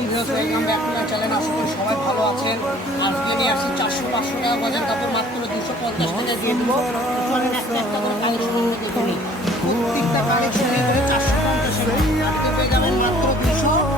আসসালামাইকুম viewers, welcome back to my channel. আশা করি সবাই ভালো আছেন। আজকে নিয়ে আসছি 400-500 টাকা গজার কাপড় মাত্র 250 টাকা দিয়ে দেবো। চলেন একটা একটা করে কালেকশন দেখুন। প্রত্যেকটা কালেকশনই করে 450 টাকা। আজকে পেয়ে যাবেন মাত্র 250